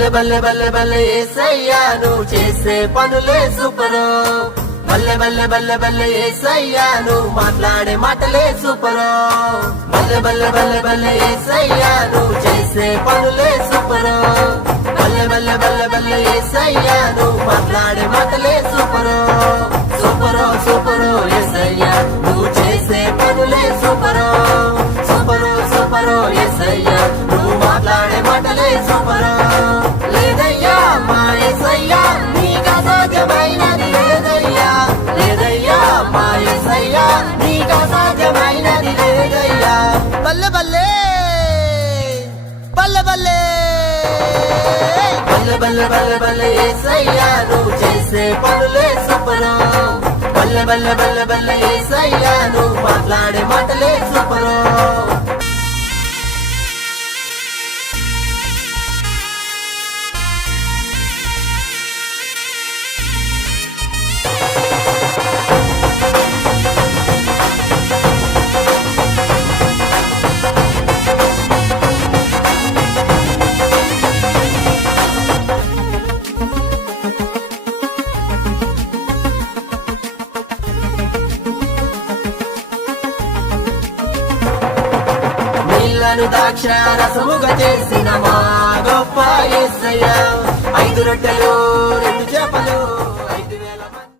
బల్లె బల్లె బల్లె బల్లె యేసయ్యా నువ్వు చేసే పనులే సూపరు. బల్లె బల్లె బల్లె బల్లె యేసయ్యా నువ్వు మాట్లాడే మాటలే సూపరు. బల్లె బల్లె బల్లె బల్లె యేసయ్యా నువ్వు చేసే పనులే సూపరు. బల్లె బల్లె బల్లె బల్లె యేసయ్యా నువ్వు మాట్లాడే మాటలే సూపరు. సూపరు సూపరు యేసయ్యా నువ్వు చేసే పనులే సూపరు. సూపరు సూపరు యేసయ్యా నువ్వు మాట్లాడే మాటలే సూపరు. లేదయ్యా మా యేసయ్యా నీకు అసాధ్యమైనది లేదయ్యా. లేదయ్యా మా యేసయ్యా నీకు అసాధ్యమైనది లేదయ్యా. బల్లె బల్లె బల్లె బల్లె బల్లె బల్లె బల్లె బల్లె యేసయ్యా నువ్వు చేసే పనులే సూపరు. బల్లె బల్లె బల్లె బల్లె యేసయ్యా నువ్వు మాట్లాడే మాటలే సూపరు. నీళ్లను ద్రాక్ష రసముగా చేసిన మా గొప్ప యేసయ్యా. 5 రొట్టెలు 2 చేపలు